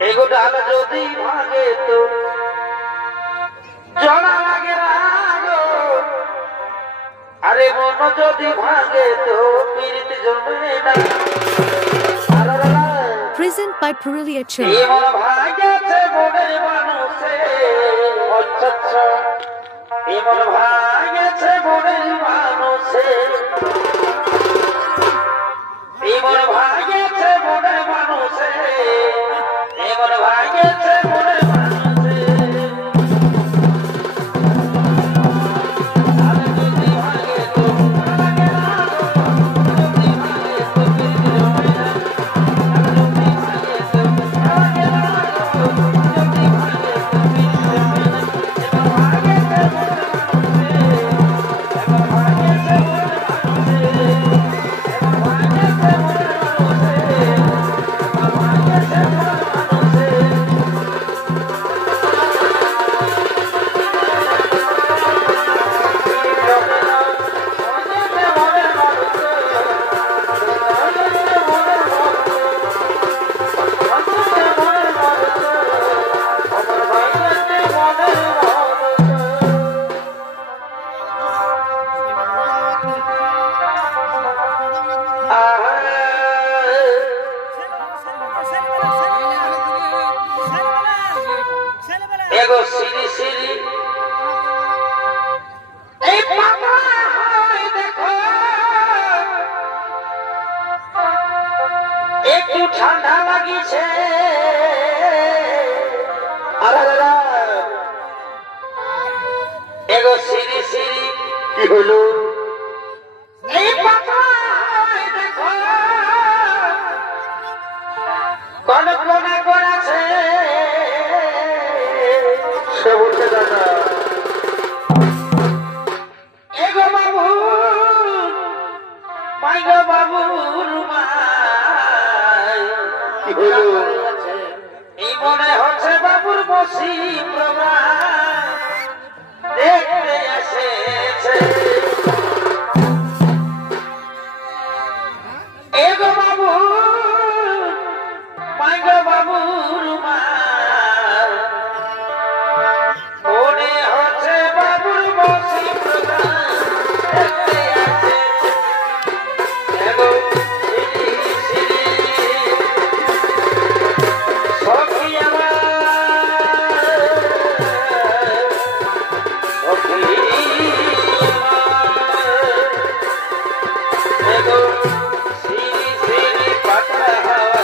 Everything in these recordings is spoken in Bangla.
एगो डाल যদি ভাগে তো জড়া লাগে রাগো আরে মন যদি ভাগে তো পীড়িত জমে না Present by Purulia Children. এই মন ভাগেছে মনের মানুষে আচ্ছা এই মন ভাগেছে মনের মানুষে এই মন ভাগেছে মনের মানুষে এই মন ভাগেছে মনের মানুষে एगो सीरी सीरी ए पापा हाय देखो একটু ঠান্ডা লাগিছে আরে এগো সিরি সিরি কি হলো এই পাপা হায় দেখো কোন কোন করেছে সে বলতে দাদা এগো বাবু মাইগো বাবুর মাই কি হলো এই মনে হচ্ছে বাবুর বসি প্রভা দেখতে এসেছে এগো বাবু মাইগো বাবুর মাই মনে হচ্ছে বাবুর বসি প্রভা দেখতে এসেছে এগো সিরি সিরি সখী আমার এগো সিরি সিরি পাতা হাওয়া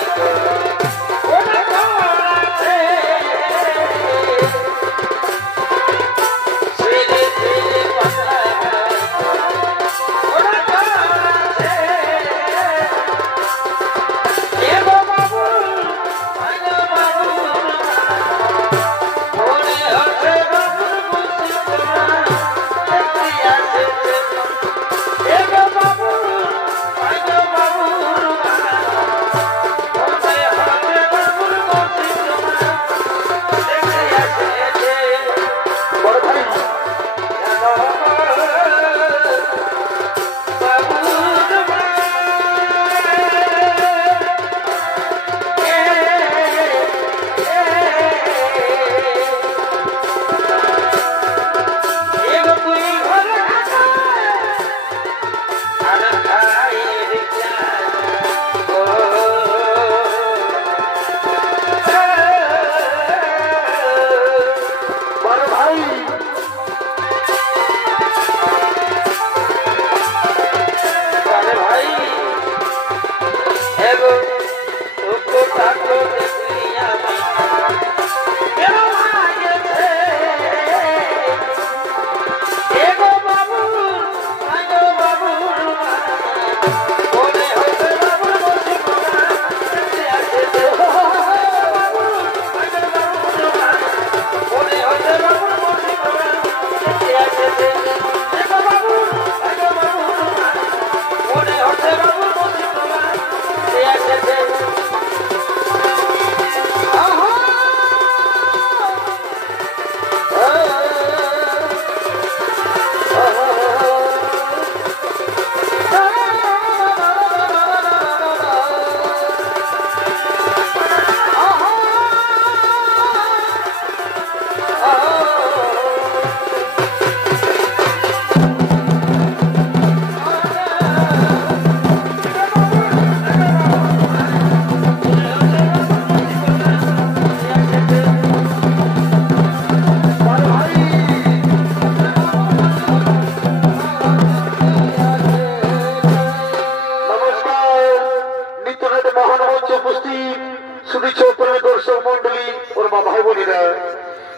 শুধু চৌপ্রেমী দর্শক মন্ডলী ওর মা ভাই বোনেরা,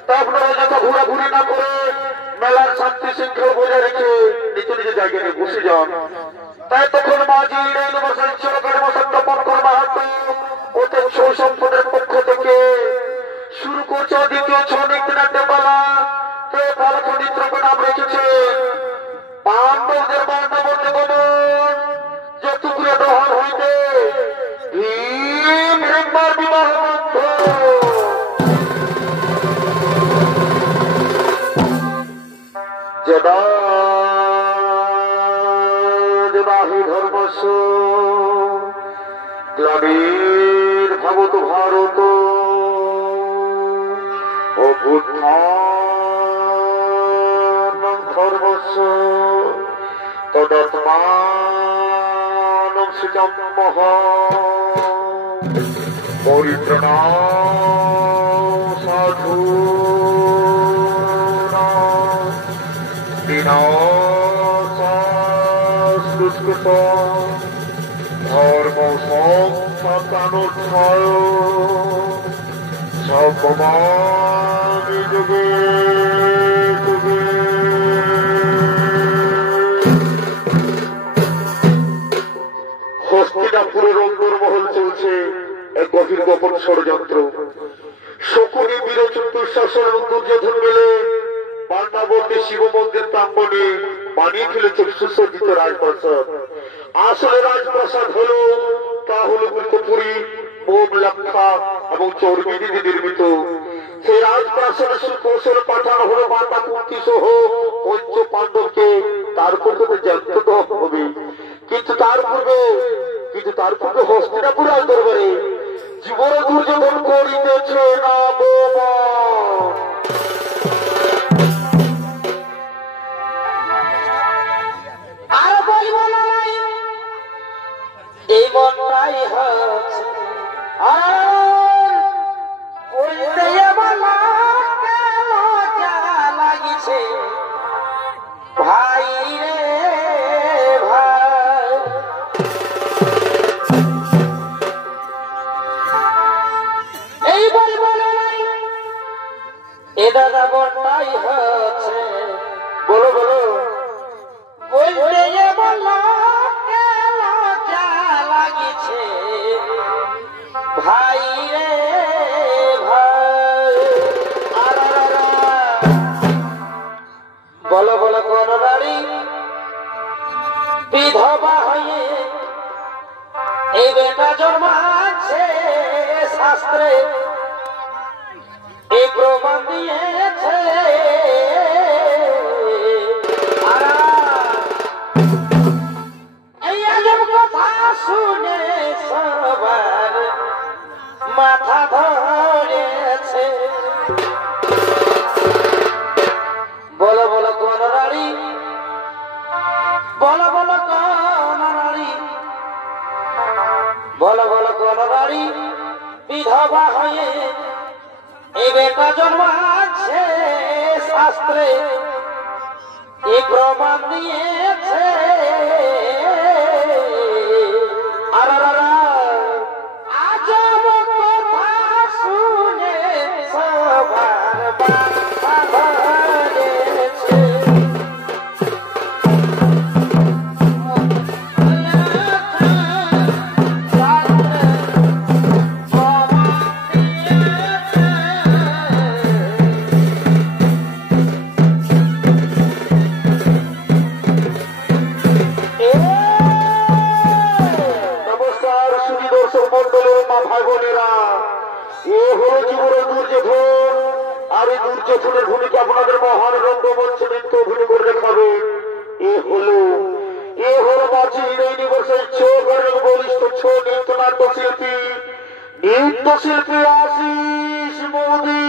তা আপনারা যত ঘোরাঘুরি না করে মেলার শান্তি শৃঙ্খলা বজায় রেখে নিজ নিজ জায়গায় নিয়ে বসে যান। তাই তখন মাঝি সরকারি মশাই তপন কর মাহাতো ওতে ছৌ সম্পদের পক্ষ থেকে শুরু করছে দ্বিতীয় ছৌ নৃত্যনাট্য পালা। তো পালখণ্ডিত্রকে নাম রেখেছে পাণ্ডবদের বান্ডবর্তী গমন যতুগুলো দহন হইতে ভীম হিম্বার বিবাহ বন্ধ। যদা যদাহি ধর্মস্য গ্লানির্ভবত ভারত অভ্যুত্থানং ধর্মস্য তদাত্মানং সৃজম্মহ পরিত্রাণাং সাধূনাং বিনাশাস্তুষ্কৃতং ধর্ম সংস্থানোত্থায় সর্বমানি যুগে যুগে। হস্তিনাপুরের অন্তর্মহল চলছে এক গভীর গোপন ষড়যন্ত্র। শকুনি বিরোচন দুঃশাসনের দুর্যোধন মিলে পাণ্ডবর্তী শিব মন্দির প্রাঙ্গণে বানিয়ে ফেলেছে সুসজ্জিত রাজপ্রাসাদ। আসলে রাজপ্রাসাদ হলো তা হলো গুলকপুরী মোম লক্ষা এবং চর্বি দিয়ে নির্মিত। সেই রাজপ্রাসাদের সুকৌশলে পাঠানো হলো মাতা কুন্তি সহ পঞ্চ পাণ্ডবকে। তারপর তো জানতে হবে, কিন্তু তার পূর্বে হস্তিনাপুর রাজ দরবারে জীবন দুর্যোধন করিতেছে না বোমা। আর বলিব না এই মনটাই হচ্ছে বলতে লাগিছে ভাই রে ভাই। এই বলিব না এ দাদা মনটাই হচ্ছে বলো বলো বলতে লাগিছে ভাই রে ভাই। বলো বলো কোন নারী বিধবা হয়ে এই বেটা জন্মাচ্ছে শাস্ত্রে এই প্রমাণ দিয়েছে। এই আজব কথা শুনে সবার মাথা ধরেছে। বলো বলো কোন নারী, বলো বলো কোন নারী, বলো বলো কোন নারী বিধবা হয়ে এই বেটা জন্মাচ্ছে শাস্ত্রে এই প্রমাণ দিয়েছে। আজব কথা শুনে সবার মাথা ধরেছে। দুর্যোধনের ভূমিকা আপনাদের মহান রঙ্গমঞ্চে নৃত্য অভিনয় করে দেখাবে। এ হলো মাঝি ইউনিভার্সাল চৌকারের বলিষ্ঠ ছৌ নৃত্যনাট্য শিল্পী আশিস মোদী।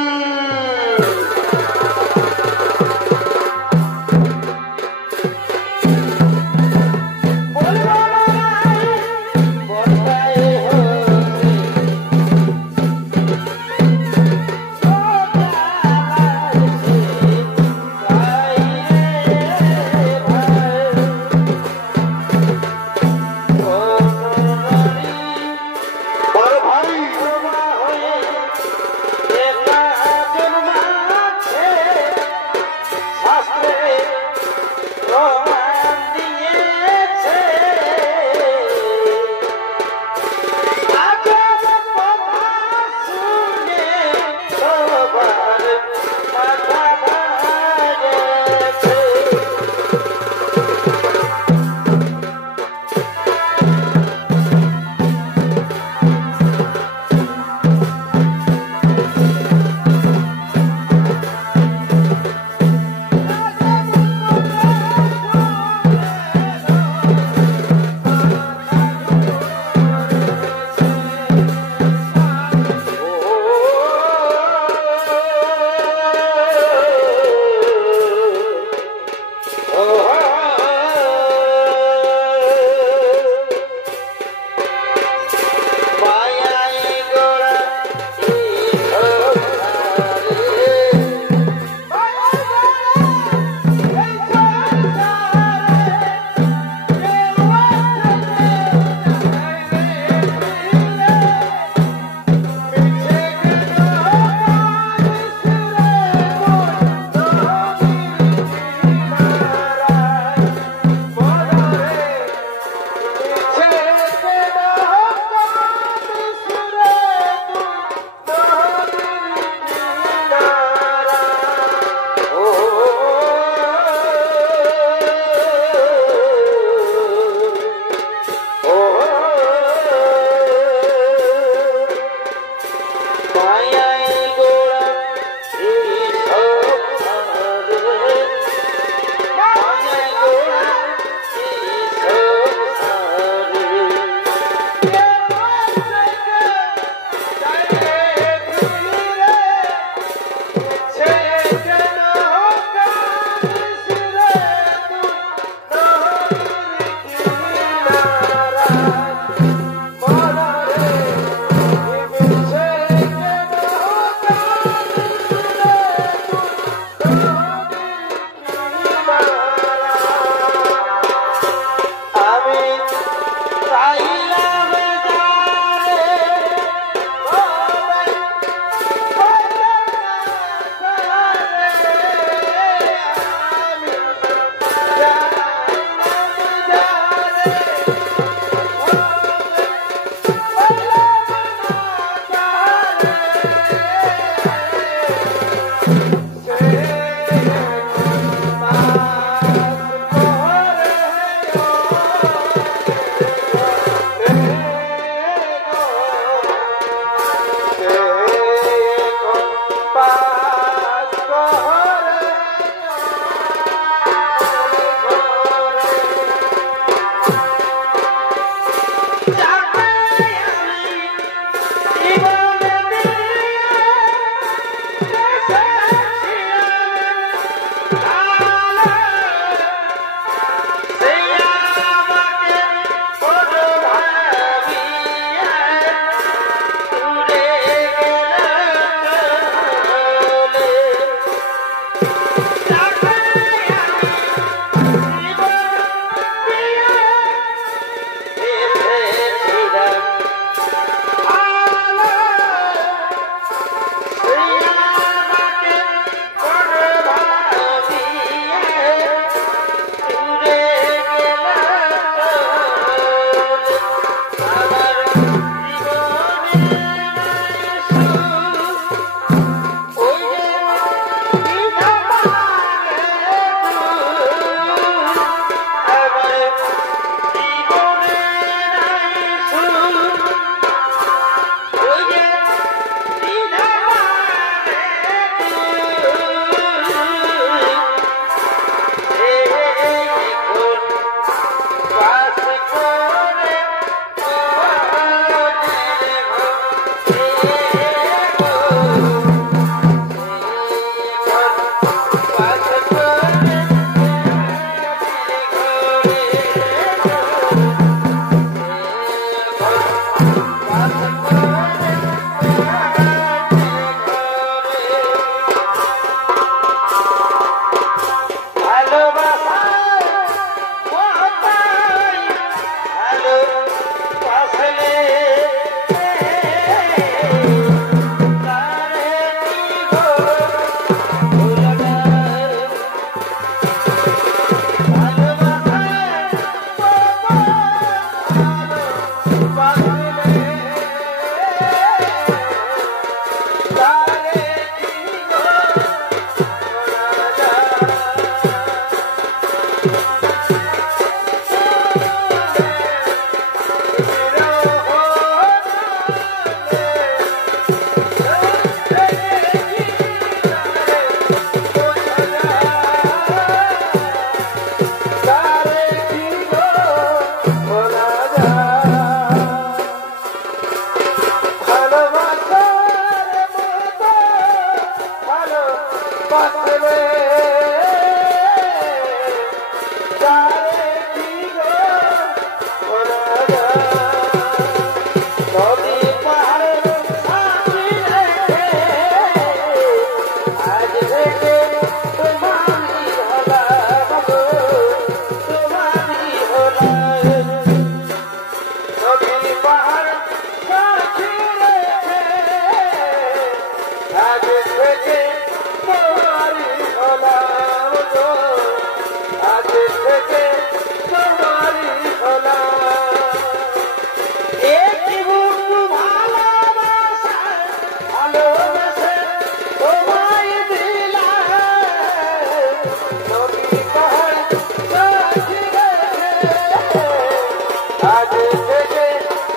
आज থেকে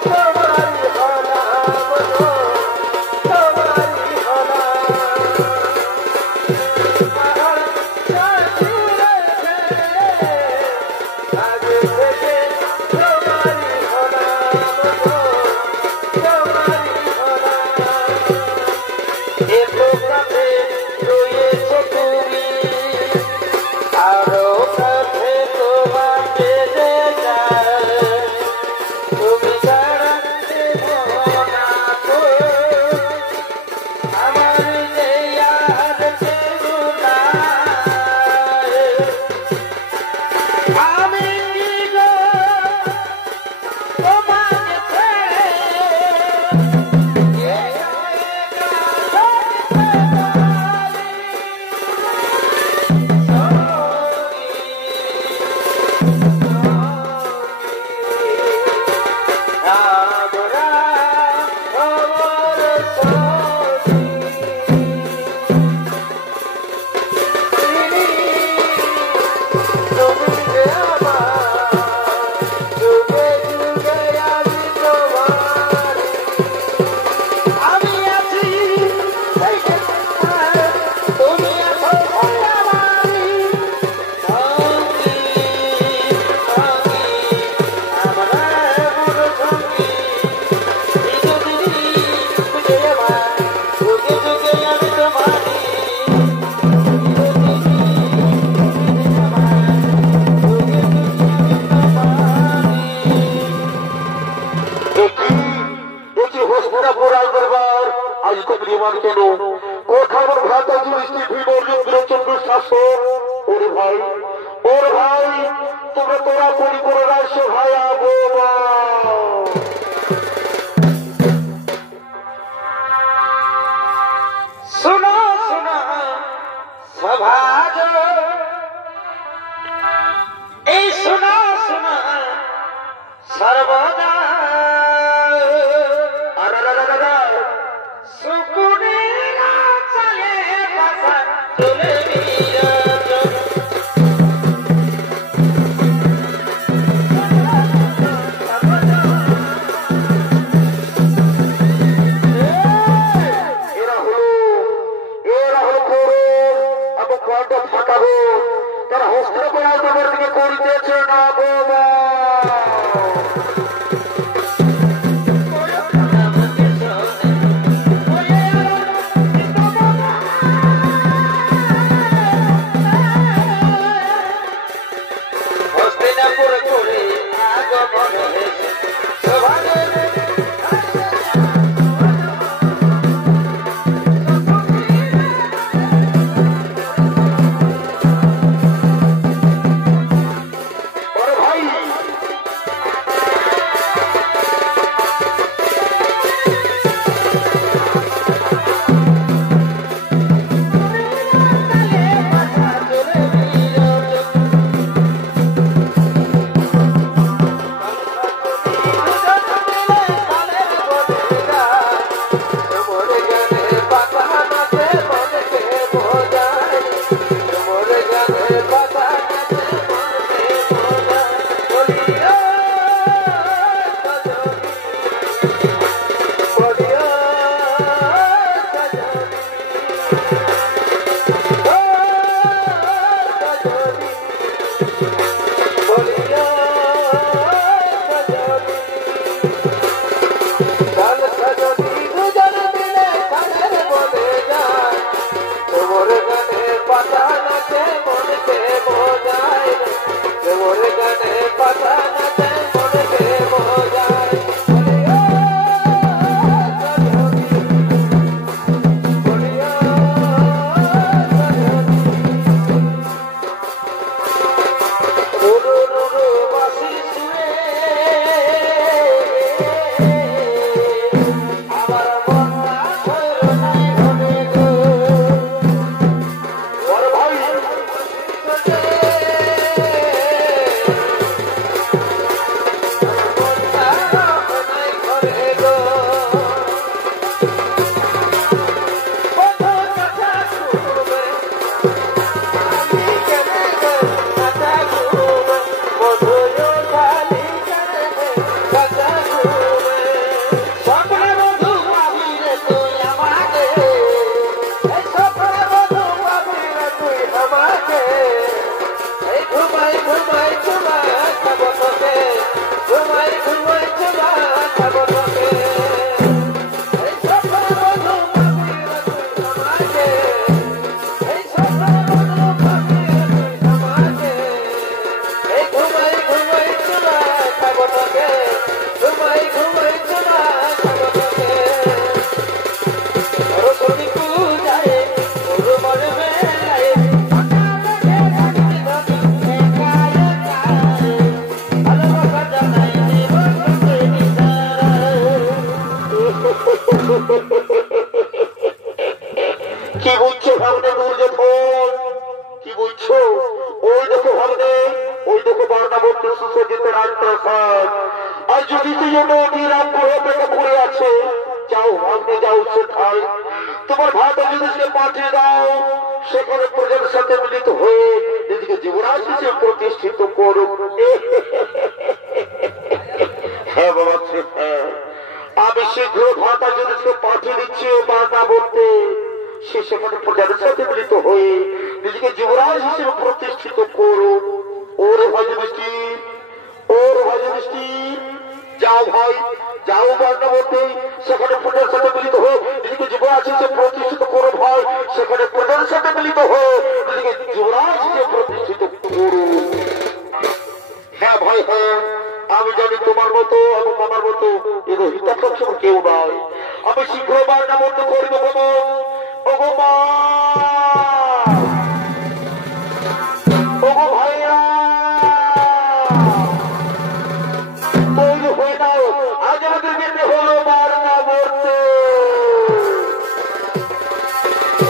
তোমার হলাম গো, তোমার বিমান কেন কোথায় আমার ভ্রাতা যুধিষ্ঠির ভীম অর্জুন বীরচন্দ্র শাসন ওরে ভাই তোমরা তোরা করি করে রাইস ভাই আগো सुनो सुनो सभाज ए सुनो सुनो सर्वदा सुकुने चले बसा चले वीर ফাটাবো তারা হস্ত করার তোমার দিকে করিতেছে না বাবা হস্তিনাপুর করে আগমন হয়েছে সভাদের কি বলছো ভাবনে দুর্যোধন কি বলছো ওই দেখো ভাবনে ওই দেখো বার্ণাবর্তী সুসজ্জিত রাজপ্রাসাদ আর যদি তুই নদীর আগ্রহ পড়ে আছে যাও ভাবনে যাও সেখানে তোমার ভাতা যদি পাঠিয়ে দাও সেখানে প্রজার সাথে মিলিত হয়ে নিজেকে যুবরাজ হিসেবে প্রতিষ্ঠিত করো হ্যাঁ বাবা হ্যাঁ আমি শীঘ্র ভাতা যদি পাঠিয়ে দিচ্ছি বার্ণাবর্তে সে সেখানে প্রজাদের সাথে মিলিত হয়ে নিজেকে যুবরাজ হিসেবে প্রতিষ্ঠিত করো ওরে ভাই যুধিষ্ঠির যাও ভাই যাও বার্ণাবর্তে সেখানে প্রজার সাথে মিলিত হয়ে নিজেকে যুবরাজ হিসেবে প্রতিষ্ঠিত করো ভাই সেখানে প্রজাদের সাথে মিলিত হয়ে নিজেকে যুবরাজ হিসেবে প্রতিষ্ঠিত করো হ্যাঁ ভাই হ্যাঁ আমি জানি তোমার মতো এবং আমার মতো এর হিতাকাঙ্ক্ষী কেউ নয় আমি শীঘ্র বার্তা মতো করবো ওগো মা ওগো ভাইরা তৈরি হয়ে নাও আজ আমাদের যেতে হলো বার্তা মরতে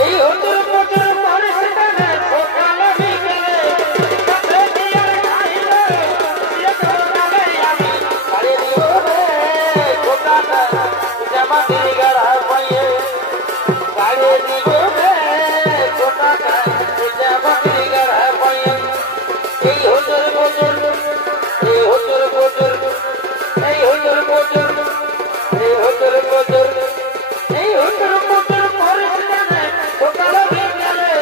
এই হুজুর পুজুর পরিস্থিতিতে সকালে বিকেলে কাছে দিয়ে খাইলে দিয়ে সকালে আমি বাড়ি দিব রে কোটাটা জামা দিয়ে গড়া পাইয়ে বাড়ি দিব রে কোটাটা জামা দিয়ে গড়া পাইয়ে এই হুজুর পুজুর এই হুজুর পুজুর এই হুজুর পুজুর এই হুজুর পুজুর এই হুজুর পুজুর পরিস্থিতিতে সকালে বিকেলে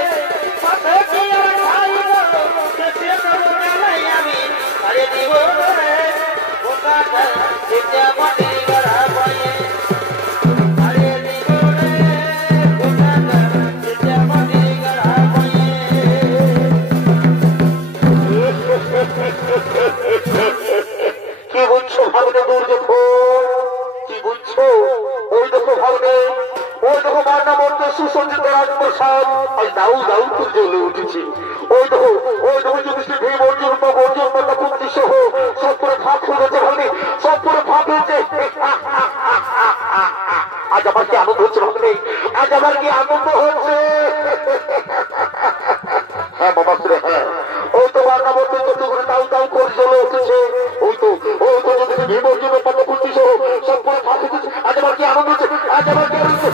কাছে দিয়ে খাইব কেসে সকালে আমি বাড়ি দিব রে কোটাটা জামা দিয়ে গড়া পাইয়ে বাড়ি দিব রে কোটাটা জামা দিয়ে গড়া পাইয়ে কি বুঝছো ভাবনে দূর দেখো কি বুঝছো ওই দেখো ভাবনে ওই দেখো বার্তা মরতে সুসজ্জিত রাজপ্রসাদ আর দাউ দাউ তো জ্বলে উঠেছে ওই দেখো যুধিষ্ঠির ভীম অর্জুন মাতা কুন্তি সহ সব করে ফাঁক হয়েছে ভাবনে সব করে ফাঁক হয়েছে আজ আমার কি আনন্দ হচ্ছে ভাবনে আজ আমার কি আনন্দ হচ্ছে হ্যাঁ বাবা হ্যাঁ ওই তো বার্তা মরতে কত করে দাউ দাউ করে জ্বলে উঠেছে ওই তো যুধিষ্ঠির ভীম অর্জুন মাতা কুন্তি সহ সব করে ফাঁক হয়েছে আজ আমার কি আনন্দ হচ্ছে আজ আমার কি আনন্দ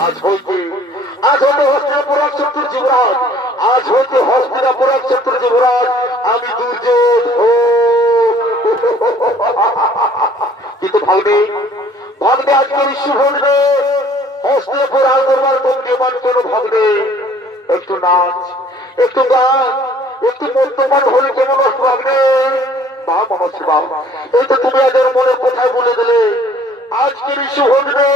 আজ হইতে হস্তিনাপুর শত্রুর যুবরাজ আজ হইতে হস্তিনাপুর শত্রুর যুবরাজ আমি দুর্যোধন কিন্তু ভাগ্নে আজকের শুভ দিনে হস্তিনাপুর আলদরবার বন্দিমান কোন ভাগ্নে একটু নাচ একটু গান একটু মদ্যপান হলে কেমন ভাগ্নে মা মামা শিবা এই তো তুমি আজ মনে কোথায় বলে দিলে আজকের শুভ দিনে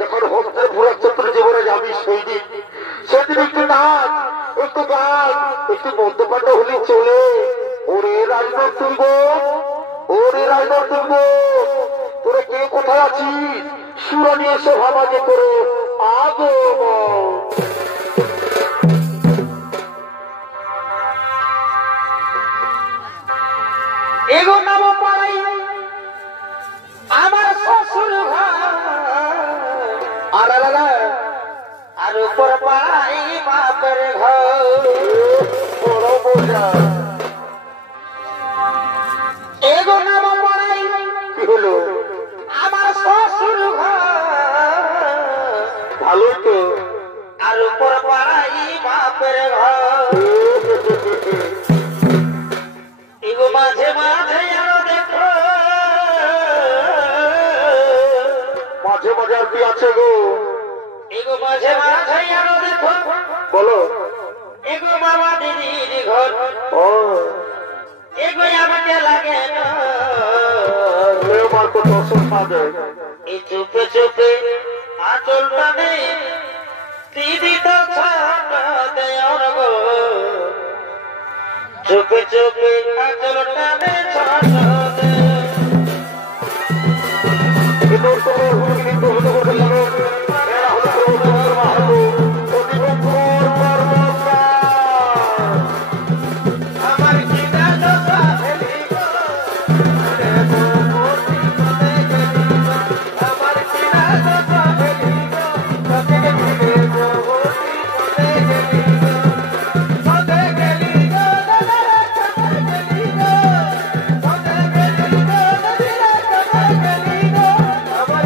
যখন হস্তিনাপুর শত্রুর যুবরাজ আমি সেদিন একটু নাচ একটু গান একটু মদ্যপান হলে চলে ওরে রাজনৈতিক তোরা কে কোথায় আছিস সুরা নিয়ে সভা মাঝে করে আগে এগো নাম পাই আমার শ্বশুর ঘর আর উপর পাই বাপের ঘর বড় বোঝা এগো নাম পাই কি হলো আমার শ্বশুর ঘর ভালোই তো আর উপর পাই বাপের ঘর এগো মাঝে মাঝে আরো দেখো মাঝে মাঝে আর কি আছে গো এগো মাঝে মাঝে আরো দেখো বলো এগো মামা দিদির ঘর ও এগো আমাকে লাগে না মার তো দর্শন পাবে এই চুপে চুপে আঁচলটা নেই দিদি তো ছোট দেওয়ার গো চুপে চুপে আঁচলটা নেই ছোট আমার কিনা দশা ফেলি গো আমার কিনা দশা ফেলি গো তোকে গেলি গো তোকে গেলি গো তোকে গেলি গো তোকে গেলি গো তোকে গেলি গো আমার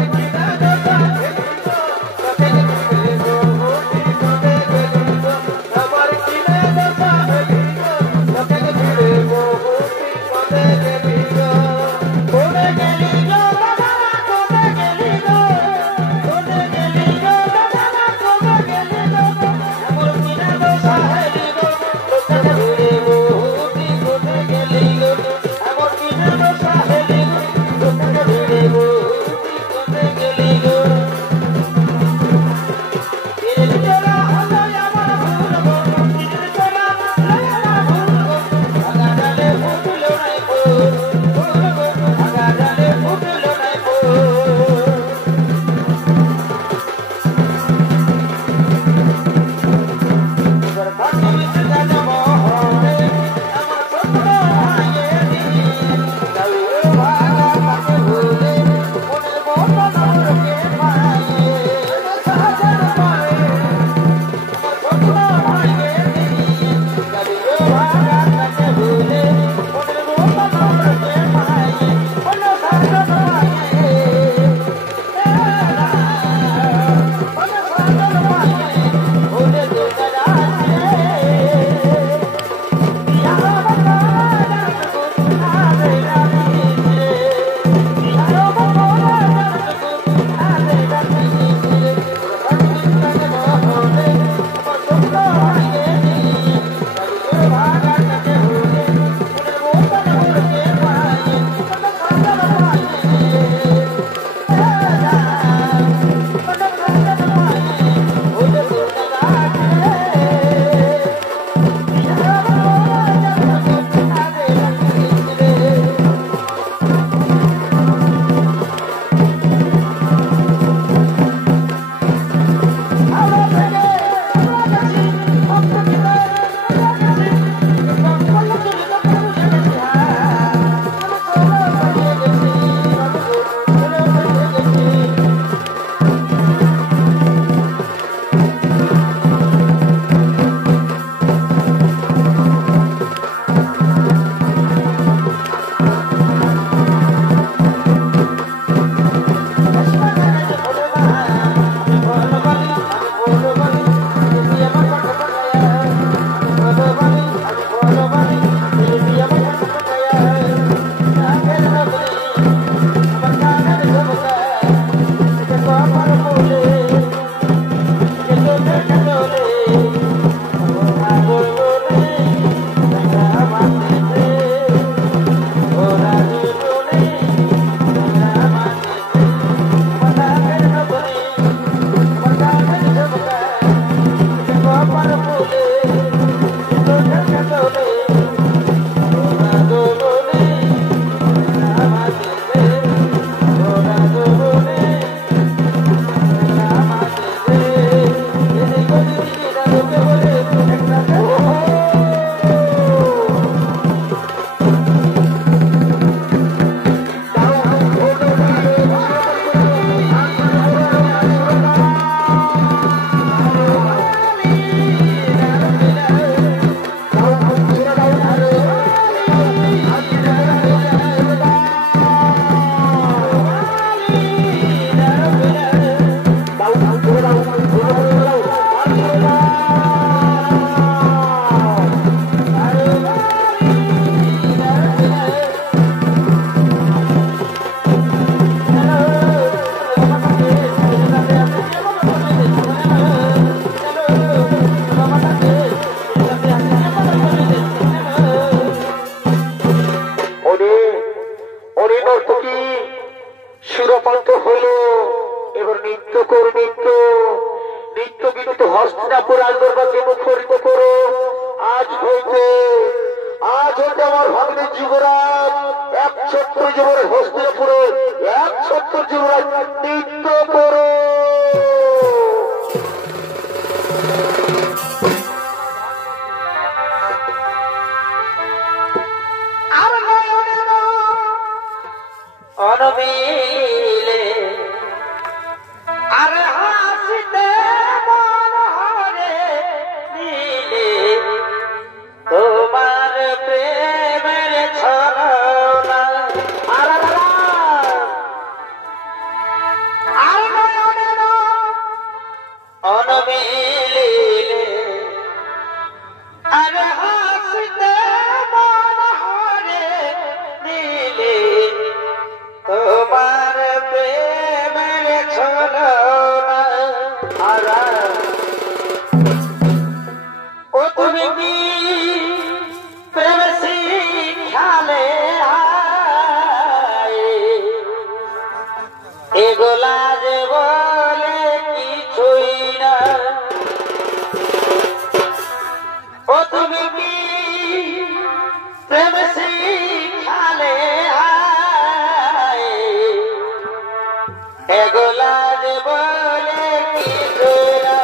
কবি সুরপান্ত হলো। এবার নৃত্য করো, নৃত্য নৃত্য কিন্তু হস্তিনাপুর রাজদরবারকে মুখরিত করো। আজ হইতে আমার ভাগ্নে যুবরাজ, এক ছত্র যুবরাজ হস্তিনাপুরে, এক ছত্র যুবরাজ নৃত্য করো। অনবিলে আর হাসিতে মন হরে দিলে তোমার প্রেমের ছলনা আর নয়নের অনবিলে আর হাসিতে মন হরে দিলে তোমার প্রেমের ছলনা আর ও তুমি কি প্রেম শিখালে এগুলা যে বলে কিছুই না। ও তুমি কি প্রেম শিখালে এগুলা যে বলে কিছু না।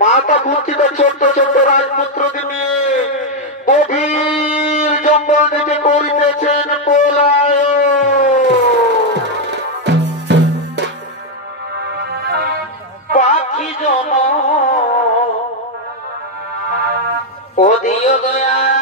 মাতা কুঞ্চিত ছোট্ট ছোট্ট রাজপুত্রদের নিয়ে গভীর জঙ্গল থেকে করিতেছেন পলায়। পাখি জন ওদিও দয়া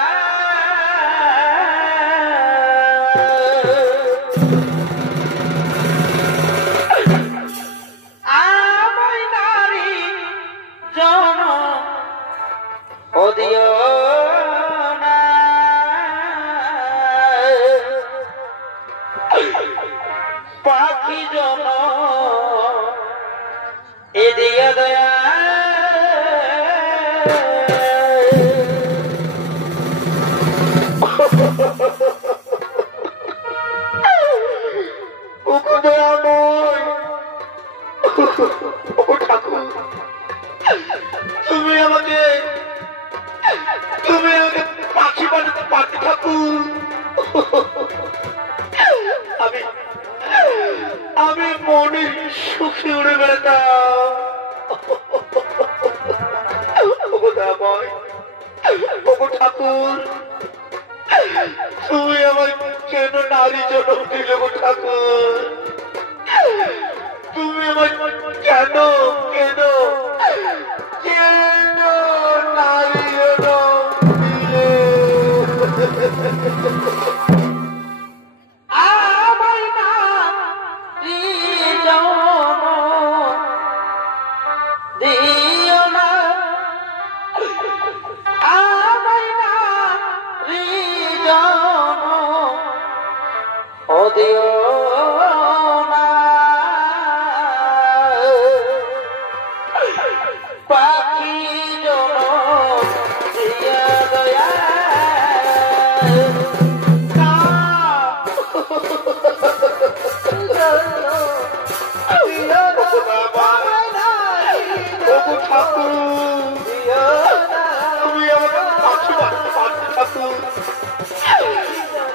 তুমি আমার কেন নারী জন্ম দিলে গো ঠাকুর? তুমি আমার কেন কেন কেন নারী জন্ম দিলে? আমায় নারী জন্ম দিও না, আমায় নারী জন্ম ও দিও না। পাখি জন্ম দিয়া দয়া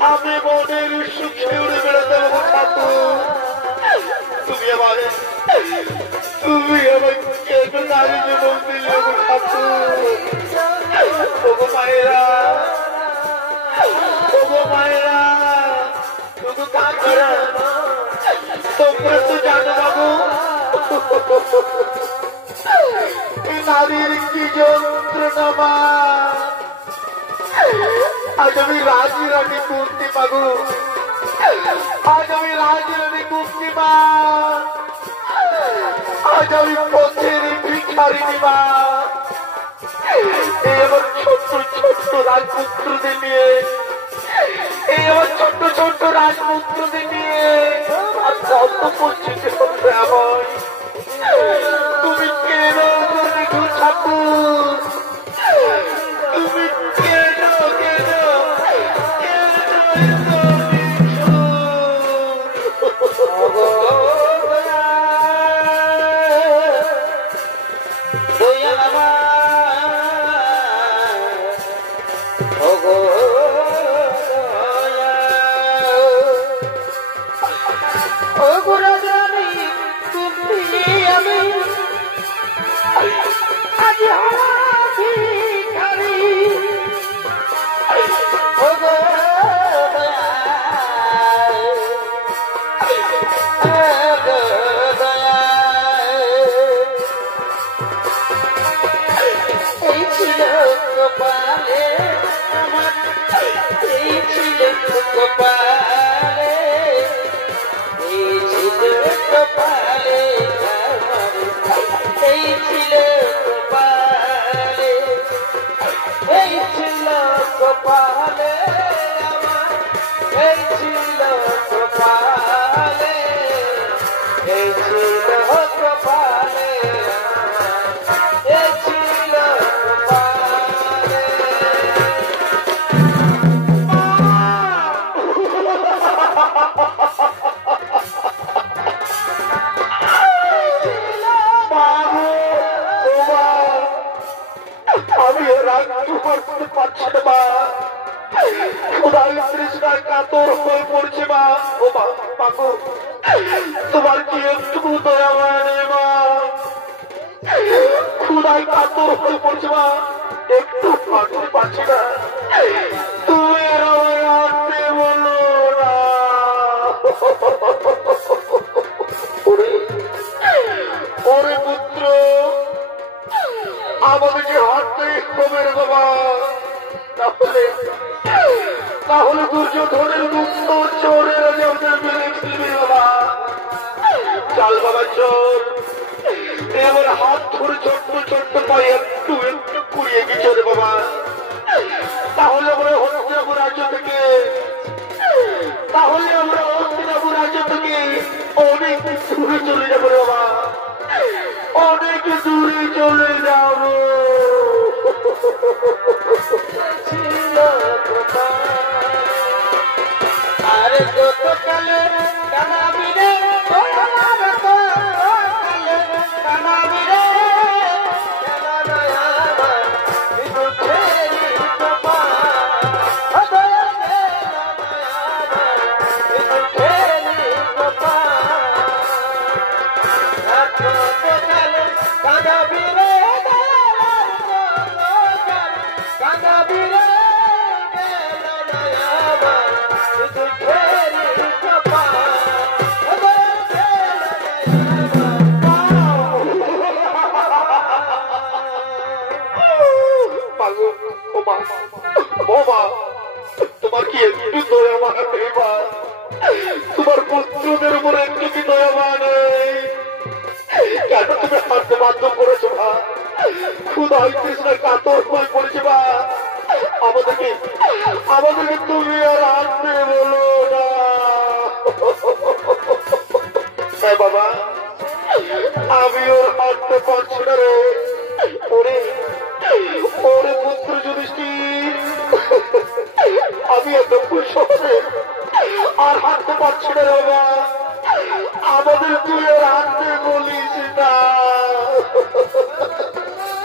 আমি মনের সুখে উড়ে বেড়াতে হবে ঠাকুর। তুমি আমার কেন নারী জীবন দিলে গো ঠাকুর? ওগো মায়েরা, ওগো মায়েরা, ওগো কাকারা, তোমরা তো জানো বাবু নারীর কি যন্ত্রণা মা। আজ আমি রাজি রানী কুন্তি মাগো, আজ আমি রাজি রানী কুন্তি মা, আজ আমি পথের ভিখারিনী মা। এই আমার ছোট্ট ছোট্ট রাজপুত্রদের নিয়ে, এই আমার ছোট্ট ছোট্ট রাজপুত্রদের নিয়ে আর কত পরিচিত হবে আমার। তুমি কেন নিঠুর ঠাকুর? তুমি কেন কেন তোমার কি একটু দয়া মানে মা? খুদাই কাতর হয়ে পড়ছে মা, একটু হাঁটতে পারছি না। তুমি আসতে বলো না। ওরে পুত্র, আমাদেরকে হাঁটতে হবে রে বাবা, তাহলে দুর্যোধনের দুঃখ চোরেরা যে আমাদের মেরে ফেলবে বাবা। চাল বাবা চোর, এবার হাত ধরে ছোট্ট ছোট্ট পায়ে একটু একটু কুড়িয়ে গেছে রে বাবা। তাহলে আমরা হস্তিনাপুর রাজ্য থেকে, তাহলে আমরা হস্তিনাপুর রাজ্য থেকে অনেক দূরে চলে যাবো রে বাবা, অনেক দূরে চলে যাবো। আরে যত কালে কানাবি রে, আমার কালে কানাবি রে, কানাবি রে, তোমার কি একটু দয়া মায়া নেই মা? তোমার পুত্রদের উপরে একটু কি দয়া মায়া নেই? কেন তুমি হাঁটতে বাধ্য করেছো মা? ক্ষুধায় তৃষ্ণায় কাতর হয়ে পড়েছে মা। আমাদেরকে তুমি আর হাঁটতে বলো না। হ্যাঁ বাবা, আমি ওর হাঁটতে পারছি না রে। ওরে ওরে পুত্র যুধিষ্ঠির, আমি এত শহরে আর হাঁটতে পারছি না রে বাবা। আমাদের তুই আর হাঁটতে বলিস না।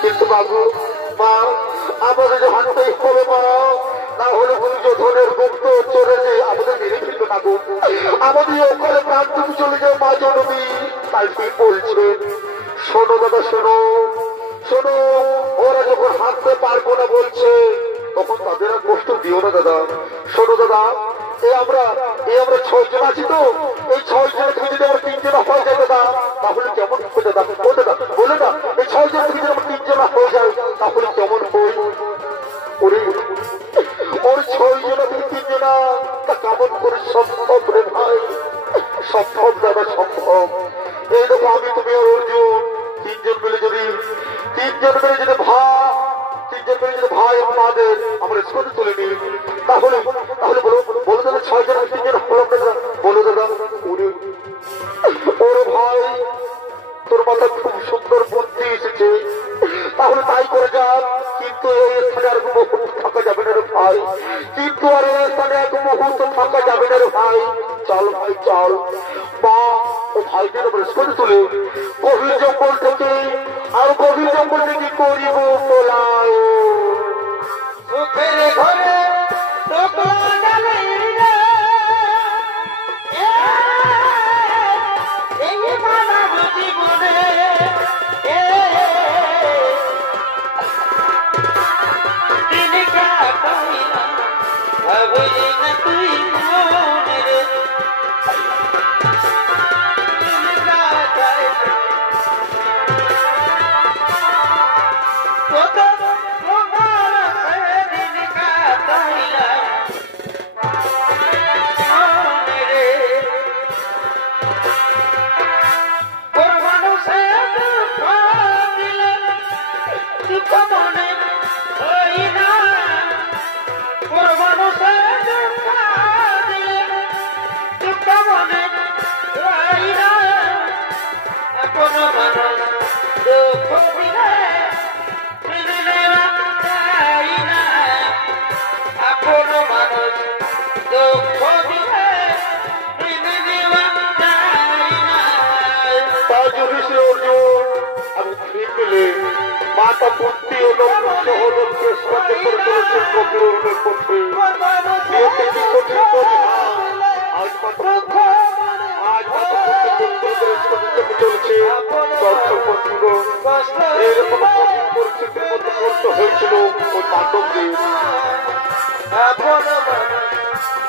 কিন্তু বাবু মা, আমাদের যে হাঁটতেই হবে মা, না হলে দুর্যোধনের গুপ্ত চলে যে আমাদের মেরে ফেলবে বাবু। আমাদের ওখানে প্রান্তকে চলে যায় মা জননী। তাই তুই বলছেন, শোনো দাদা শোনো শোনো, ওরা যখন হাঁটতে পারবো না বলছে তখন তাদের আর কষ্ট দিও না দাদা। শোনো দাদা, আমরা 6 জন আছি তো, এই 6 জন থেকে যদি আমার 3 জন হয়ে যায় দাদা, তাহলে কেমন হবে দাদা? ও দাদা বলে না, এই 6 জন থেকে যদি আমার 3 জন হয়ে যায় তাহলে কেমন হয়? ওর 6 জন থেকে 3 জন তা কেমন করে সম্ভব রে ভাই? সম্ভব দাদা, সম্ভব। এই দেখো আমি তুমি আর অর্জুন 3 জন মিলে যদি ভাই আমাদের আমরা স্কুলে তুলে নিই, তাহলে বলো দাদা 6 জন 3 জন হলাম দাদা। বলো দাদা। ওরে ভাই, তোর মাথায় খুব সুন্দর বুদ্ধি এসেছে, তাহলে তাই করে যাক। কিন্তু এই স্থানে আর মুহূর্ত থাকা যাবে না রে ভাই। থাকা যাবে না রে ভাই। চল ভাই চল। বা ও ভাইদের আমরা স্কুলে তুলে গভীর জঙ্গল থেকে করিব পোলায়। সুখের ঘরে এই মানব জীবনে দিন কাটাইলাম ভাবলি না তুই মনে রে। দিন কাটাইলাম কত দিন কাটাইলাম মনে রে। ওর মানুষের দুঃখ দিলে দুঃখ মনে হই না। ওর মানুষের দুঃখ দিলে দুঃখ মনে হই না। আপন মানুষ দুঃখ দিলে মেনে নেওয়া যায় না। আপন মানুষ দুঃখ দিলে মেনে নেওয়া যায় না। আমি ফিরে পেলে মাতা পুত্রী ও সহযোগকে সাথে করে চলেছেন কবিরের পক্ষে। আজ মাতা চলছে এরকম পরিস্থিতির মধ্যে পড়তে হয়েছিল ওই পাণ্ডবদের। আপন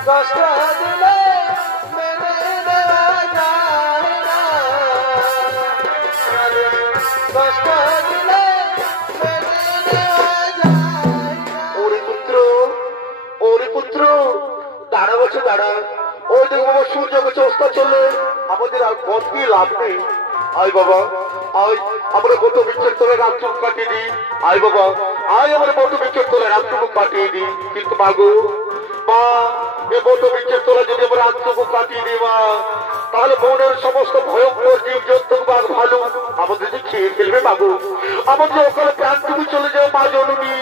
কষ্ট দিলে মেনে নেওয়া যায় না। কষ্ট দিলে মেনে নেওয়া যায় না। ওরে পুত্র দাঁড়া বছর দাঁড়া। ওই দেখো বাবা, সূর্য বছর অস্তা চললে আমাদের আর পথ দিয়ে লাভ নেই। আয় বাবা আয়, আমরা বট বৃক্ষের তলে রাতটুকু কাটিয়ে দিই। আয় বাবা আয়, আমরা বট বৃক্ষের তলে রাতটুকু কাটিয়ে দিই। কিন্তু মাগো মা, এ বট বৃক্ষের তলে যদি আমরা রাতটুকু কাটিয়ে দিই মা, তাহলে বনের সমস্ত ভয়ঙ্কর জীব জন্তু বাঘ ভালু আমাদের যে খেয়ে ফেলবে মাগো। আমাদের ওখানে প্রাণটুকু চলে যায় মা জননী।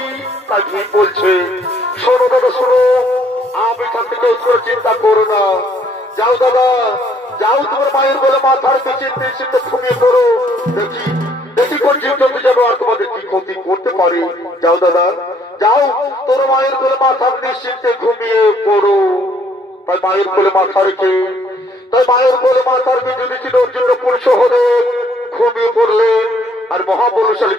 তাই ঠিক বলছে। শোনো দাদা শোনো, আমি এখান থেকে উত্তর চিন্তা করো না। যাও দাদা যাও, তোমার মায়ের বলে মাথার নিশ্চিন্তে ঘুমিয়ে পড়ো। দেখি কোন জীবজন্তু যেন আর তোমাদের কি ক্ষতি করতে পারে। যাও দাদা যাও, তোর মায়ের বলে মাথার নিশ্চিন্তে ঘুমিয়ে পড়ো। তাই মায়ের বলে মাথা রেখে যুধিষ্ঠির অর্জুন পুরুষ হলে ঘুমিয়ে পড়লেন। আর মহাবলশালী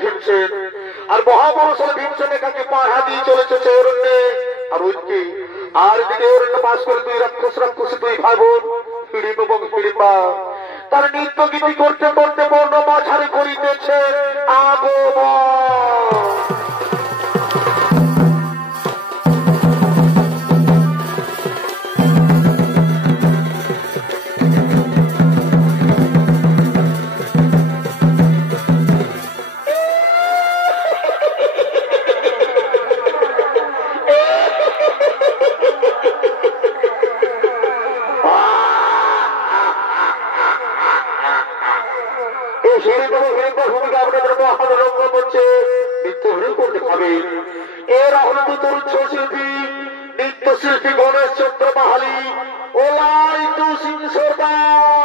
ভীমসেন এখানে পাহা দিয়ে চলেছে অরণ্যে। আর এদিকে অরণ্য বাস করে দুই রাক্ষসী দুই ভাই বোন হিড়িম এবং হিড়িম্বা তার নৃত্য গীতি করতে করতে বর্ণ মাঝারি করিতেছে আগমন। নৃত্যশিল্পী গণেশ চন্দ্র মাহালি ও লাইটু সিং সর্দার।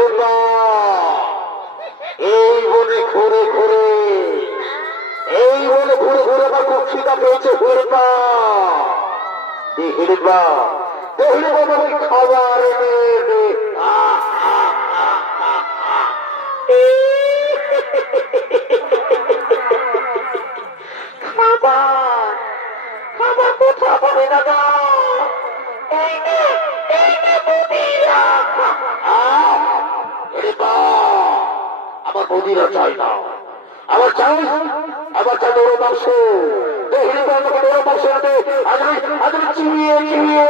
হিড়িম্বা এই বনে ঘুরে ঘুরে আমার খুব খিদা পেয়েছে হিড়িম্বা হিড়িম্বা আমাকে খাবার এনে দে খাবার কোথা পাবে না আমার বৌদিরা চাই না আমার চাই ওর মাংস আমাকে ওর মাংস আজ চিবিয়ে চিবিয়ে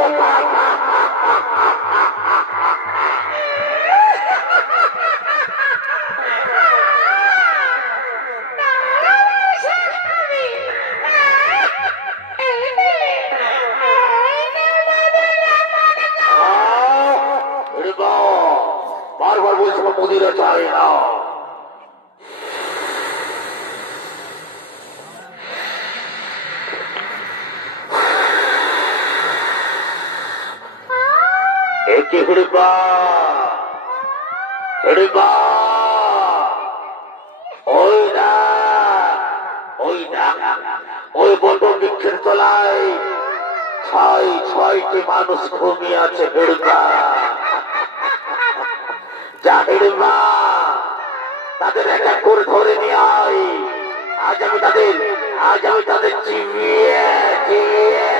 বারবার বলছে আমার বৌদিরা চাই না ওই বট বৃক্ষের তলায় ছয়টি মানুষ ঘুমিয়ে আছে হিড়িম্বা যা হিড়িম্বা তাদের এক এক করে ধরে নিয়ে আয় আজ আমি তাদের চিবিয়ে চিবিয়ে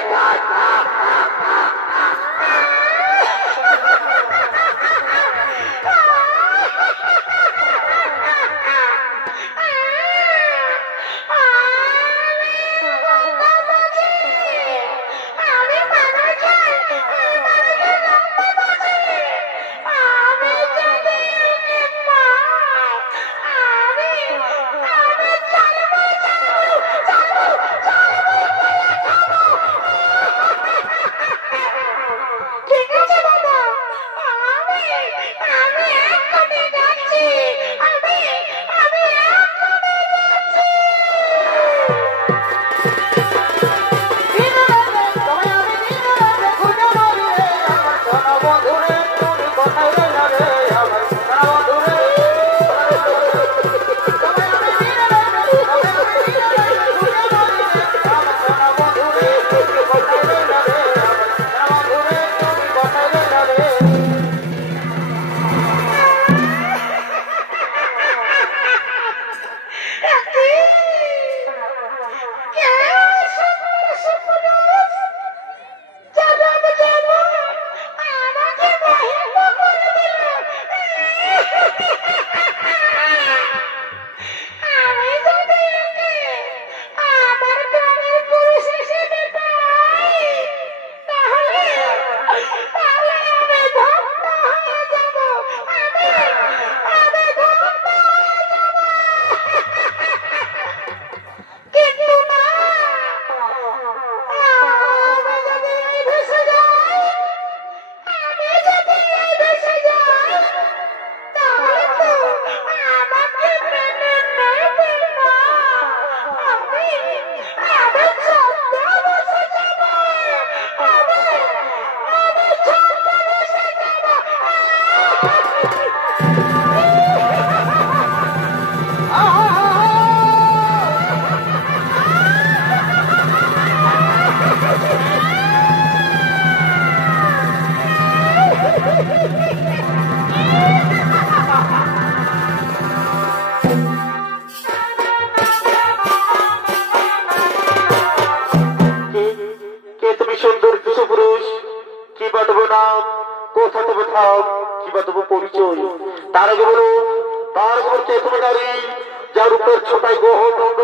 যার উপর ছোটাই গ্রহ দণ্ড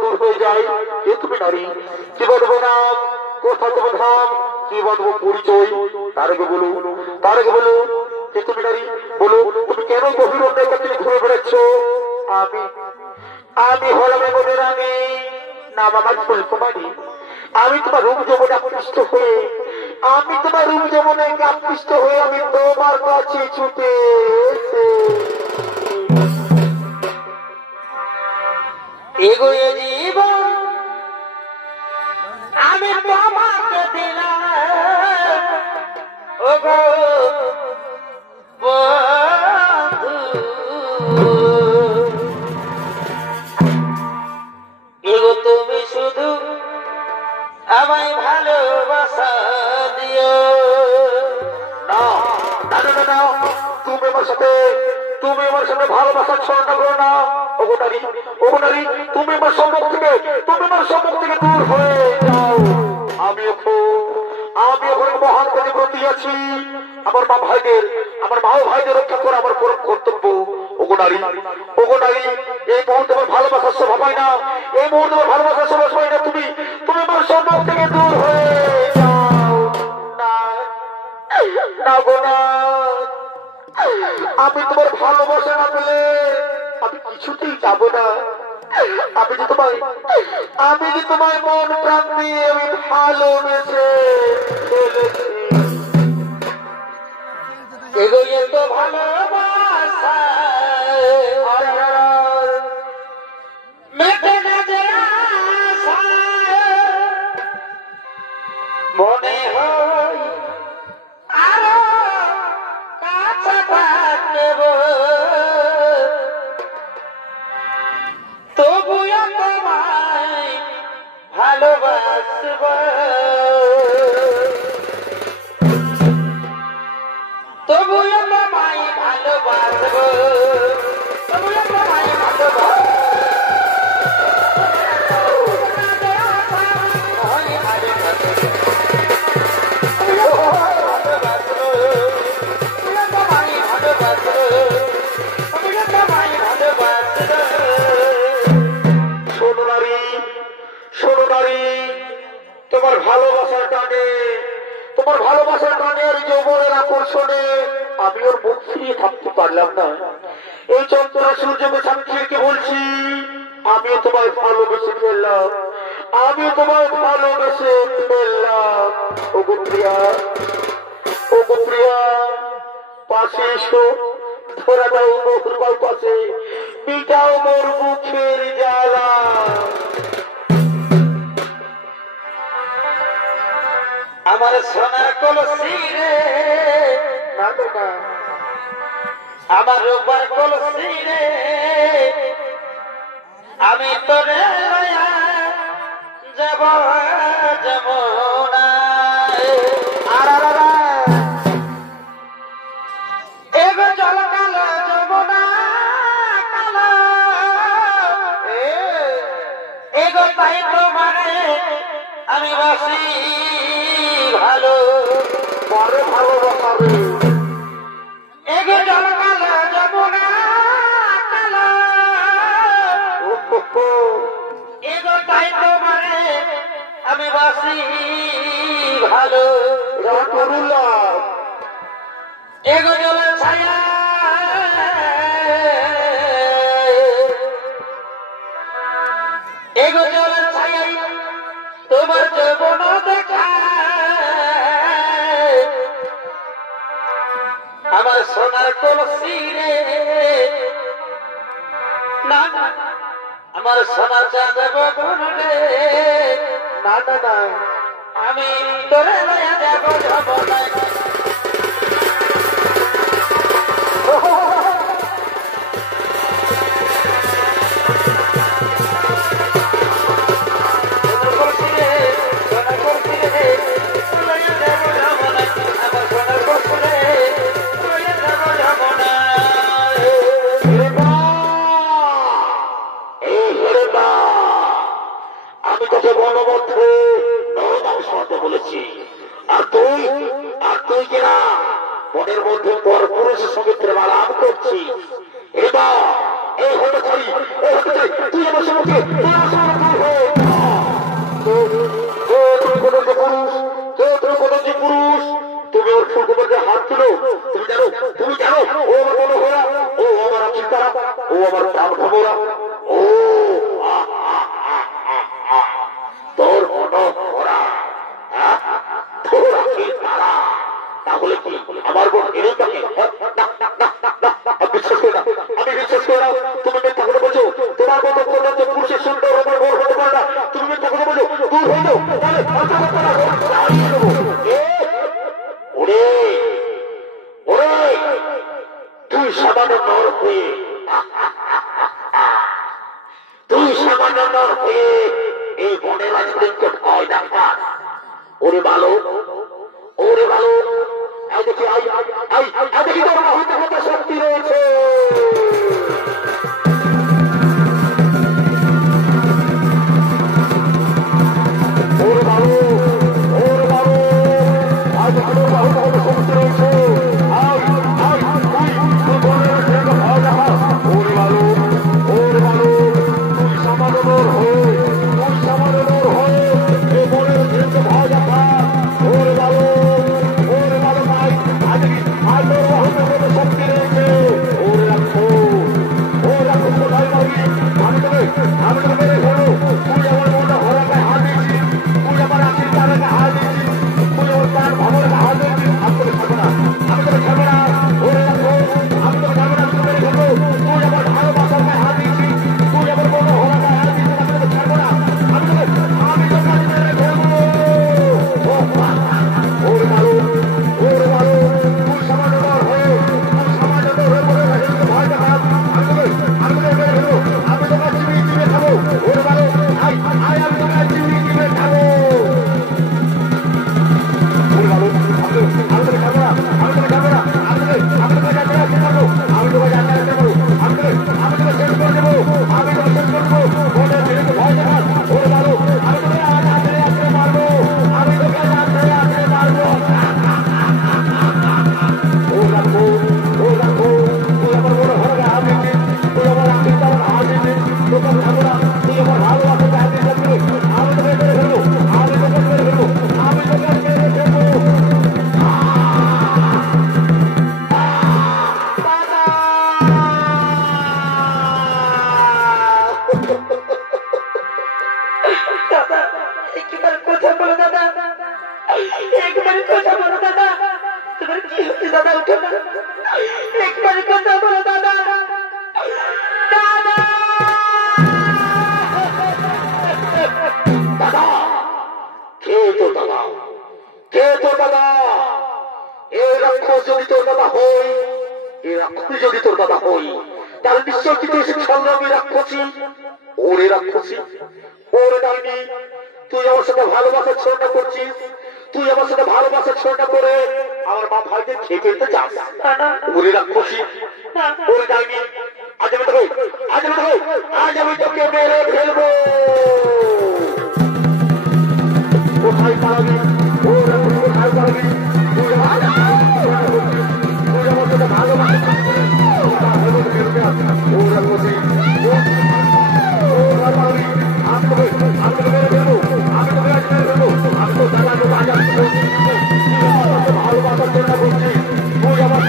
দূর হয়ে যায় এ তুমি নারী কি বলবো নাম কোথা তোমার ধাম কি বলবো পরিচয় তার আগে বলো কে তুমি নারী বলো তুমি কেন গভীর অন্যায় কাছে ঘুরে বেড়াচ্ছ আমি হলাম এমনের আমি নাম আমার ফুলকুমারী আমি তোমার রূপ যমনে আকৃষ্ট হয়ে আমি তোমার কাছে ছুটে এগোয়ে জীবন আমি তোমাকে দিলাম ওগো না না না না, তুমি আমার সাথে ভালোবাসার ছলনা করো না। ওগোটারি ওগোটারি, তুমি আমার সম্মুখ থেকে দূর হয়ে যাও। আমি এখন মহান কাজে ব্রতী আছি। আমার মা ভাইদের রক্ষা করা আমার পরম কর্তব্য। ওগোটারি ওগোটারি, এই মুহূর্তে আমার ভালোবাসার স্বভাব হয় না, এই মুহূর্তে আমার ভালোবাসার স্বভাব হয় না। তুমি আমার সম্মুখ থেকে দূর হয়ে যাও। না গো না, আমি তোমার ভালোবাসা না পেলে আমি কিছুতেই যাব না। আমি যে তোমায় মন প্রাণ দিয়ে আমি ভালোবেসে ফেলেছি। এগোই তো ভালোবাসা মেটে না যে আশা, মনে হয় আরো কাছে থাকব, তবুও তোমায় ভালোবাসব, তবুও তোমায় ভালোবাসব, তবুও তোমায় ভালোবাসব। তোমার ভালোবাসার টানে আর যৌবনের আকর্ষণে আমি ওর মুখ ফিরিয়ে থাকতে পারলাম না। এই চন্দ্রা সূর্যকে সাক্ষীকে বলছি, আমিও তোমায় ভালোবেসে ফেললাম, ওগো প্রিয়া, পাশে এসো, ধরা দাও মোর পাশে, মিটাও মোর মুখের জ্বালা। আমার সোনার কলসি রে, আমার রূপার কলসি রে, আমি তোরে লয়া যাব যমুনায়। এগো জল কালো যমুনা কালো, এগো তাই তোমারে আমি বাসি ভালো, পরে ভালোবাসা রে। এগো জল কালো যমুনা কালো, এগো তাই তোমারে আমি বাসি ভালো। এগো জলের ছায়া, এগো জলের ছায়া, তোমার যৌবন দেখা আমার সোনার কলসি রে, না না আমার সোনার চাঁদ বদন রে, না না না, আমি তোরে লয়া যাব যমুনায়। আমি তোকে বনবদ্ধে শোনাতে বলেছি, আর তুই কিনা মনের মধ্যে পর পুরুষের সঙ্গে প্রেমালাপ করছি। এবার এই হতে চাই, তুই আমার সঙ্গে পুরুষ, তুমি ওর ফুলকুমারকে হাত তুলো। তুমি জানো ও আমার মনোহরা, ও আমার চিতারা, ও আমার প্রাণ ভ্রমরা, ও তোর মনোহরা, তোর আখির তারা। তাহলে কি আমার বোন এরই তাকে বিশ্বাস করে না? আমি বিশ্বাস করে না। তুমি মিথ্যা কথা বলছো। তোমার মতো কোনো যে পুরুষের সুন্দর আমার বোন হতে পারে না। তুমি মিথ্যা কথা বলছো। দূর হয়ে যাও, তুই সামান্য নর হয়ে, এই বনের রাজনীতিকে ভয় দেখাস। ওরে ভালো, দেখি তোর বাহুতে কত শক্তি রয়েছে। ওর বাবু আজ আমার বাহুতে কত শক্তি রয়েছে। যদি তোর দাদা হই তাহলে নিশ্চয় কি তুই সংগ্রামী রাক্ষসী। ওরে রাক্ষসী, ওরে ডাইনি, তুই আমার সাথে ভালোবাসার ছলনা করছিস। তুই আমার সাথে ভালোবাসার ছলনা করে আমার বাপ ভাইকে খেয়ে ফেলতে চাস। ওরে রাক্ষসী, ওরে ডাইনি, আজ আমি তোকে মেরে ফেলবো। কোথায় পালাবি? ও রাক্ষসী, কোথায় পালাবি? তুই আমার সাথে ভালোবাসা ভালোবাসার চেষ্টা করছি। তুই আমার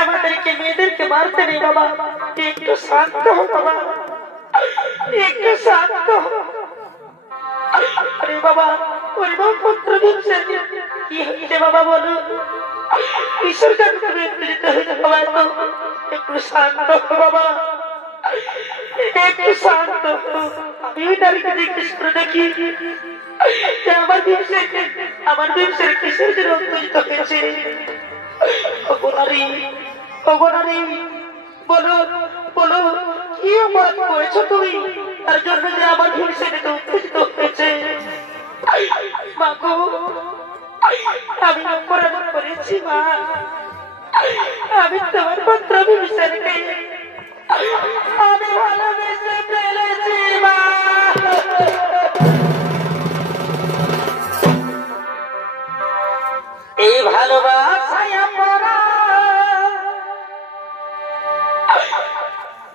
আমাদেরকে মেয়েদেরকে মারতে নেই বাবা, একটু শান্ত হো বাবা, একটু শান্ত হো। আরে বাবা, ওরে বাবা পুত্র ভীমসেন কি হচ্ছে বাবা বলো কিসের জন্য তুমি উত্তেজিত হয়েছে বাবা একটু শান্ত হো বাবা একটু শান্ত হো আমি ওই নারীকে জিজ্ঞেস করে দেখি আমার ভীমসেন কিসের জন্য উত্তেজিত হয়েছে অগনারী বলো বলো কি অপরাধ করেছো তুমি তার জন্য যে আমার ভীমসেন এত উত্তেজিত হয়েছে মা গো আমি অপরাধ করেছি মা আমি তোমার পুত্র ভীমসেনকে আমি ভালোবেসে ফেলেছি মা এই ভালোবাসায় পড়া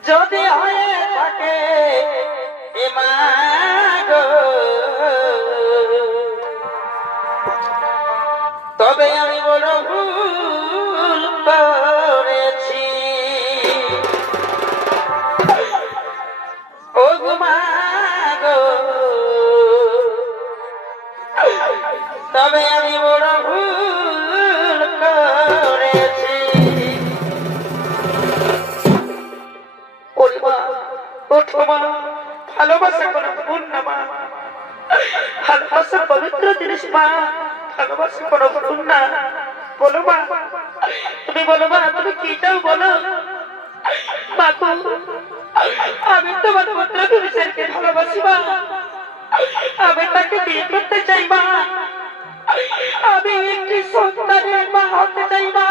যদি হয়ে থাকে এ মা গো তবে আমি বড় ভুল করেছি ও গো মা গো তবে আমি বড় ভুল করেছি ভালোবাসা কোনো ভুল না মা ভালোবাসা পবিত্র জিনিস মা ভালোবাসা কোনো ভুল না বলো মা তুমি বলো মা তুমি কি চাও বলো বাবু আমি তোমার পুত্র ভীমসেনকে ভালোবাসি মা আমি তাকে বিয়ে করতে চাই মা আমি একটি সন্তানের মা হতে চাই মা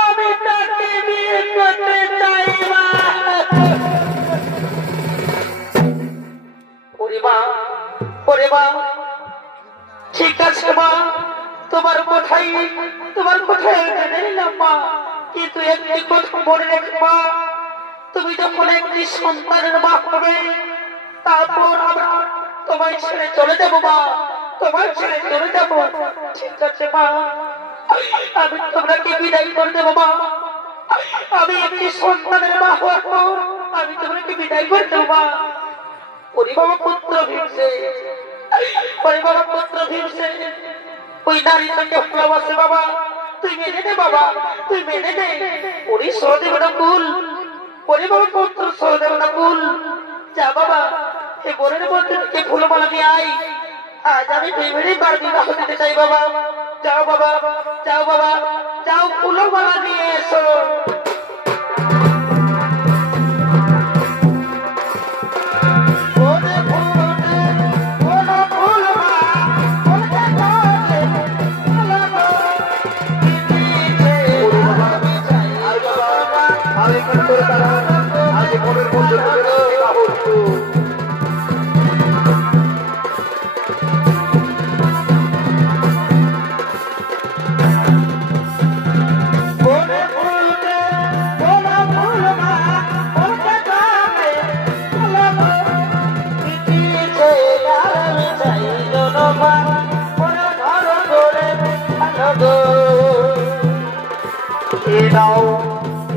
আমি তাকে বিয়ে করতে চাই মা ঠিক আছে মা তোমার কোথায় মেনে নিলাম মা কিন্তু একটি কথা মনে রেখে মা তুমি যখন একটি সন্তানের মা হবে তারপর আমরা তোমায় ছেড়ে চলে যাবো মা তোমার ছেড়ে চলে যাবো ঠিক আছে মা আমি তোমাকে বিদায় করে দেবো মা আমি একটি সন্তানের মা হওয়ার পর আমি তোমাকে বিদায় করে দেবো মা পরিবাবা পুত্র ভীমসেন ওই নারীটাকে ভালোবাসে বাবা তুই মেনে নে বাবা তুই মেনে নে ওরে সহদেব না কুল পরিবাবা পুত্র সহদেব না কুল যা বাবা এই বোনের মধ্যে থেকে ফুলমালা নিয়ে আয় আজ আমি দুই বার বিবাহ দিতে চাই বাবা যাও বাবা যাও বাবা যাও ফুলমালা নিয়ে এসো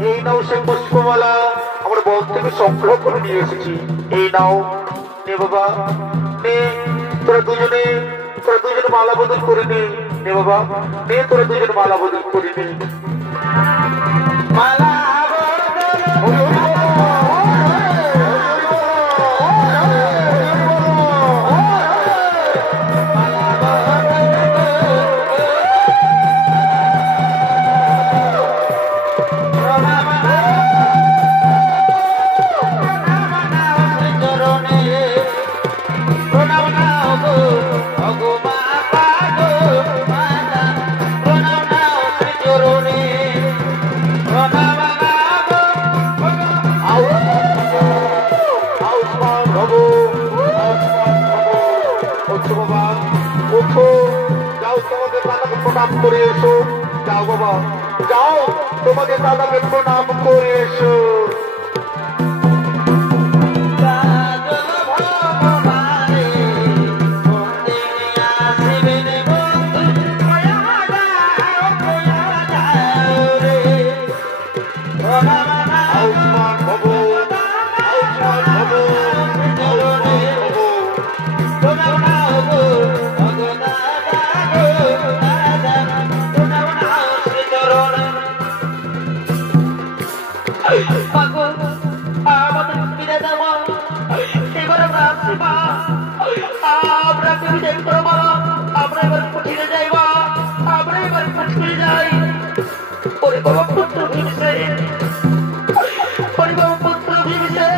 এই নাও সে পুষ্পমালা আমার বন থেকে সংগ্রহ করে নিয়ে এসেছি এই নাও নে বাবা নে তোরা দুজনে মালা বদল করে নে বাবা নে তোরা দুজনে মালা বদল করে নে মালা প্রণাম করে এসো যাও বাবা যাও তোমাদের দাদাকে প্রণাম করে এসো মাগো আমাদের বিদায় দাও মা। এবার আমরা আসছি মা, আমরা বিদায় করো মা। আমরা এবার কুঠিরে যাই মা, আমরা এবার কুঠিরে যাই। ওরে বাবা পুত্র ভীমসে, ওরে বাবা পুত্র ভীমসে,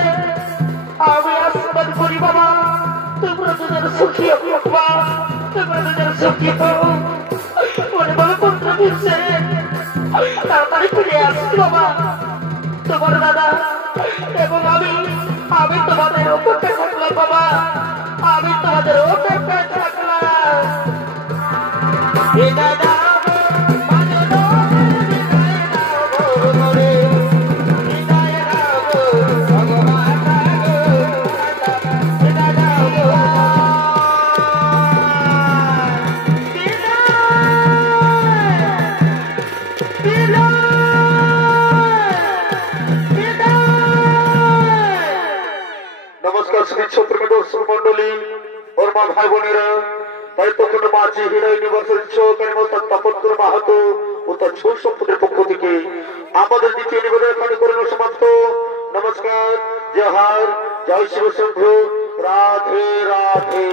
আমি আশীর্বাদ করি বাবা, তোমরা দুজন সুখী হোক মা, তোমরা দুজন সুখী হোক। ওরে বাবা পুত্র ভীমসে, তাড়াতাড়ি ফিরে আসছি বাবা। তোমার দাদা এবং আমি তোমাদের অপেক্ষায় থাকলাম বাবা, আমি তোমাদের অপেক্ষায় থাকলাম। এ দাদা নমস্কার শ্রীছত্রী দর্শক মন্ডলী ওর মা ভাই বোনেরা, তাই তখন মাঝি হৃদয় নির্বাচন সহকারী তাপত্র মাহাতো ও তার ছোট সম্পদের পক্ষ থেকে আমাদের দ্বিতীয় নিবেদন এখানে করানো সমাপ্ত। নমস্কার, জয় হার, জয় শিব শম্ভু, রাধে রাধে।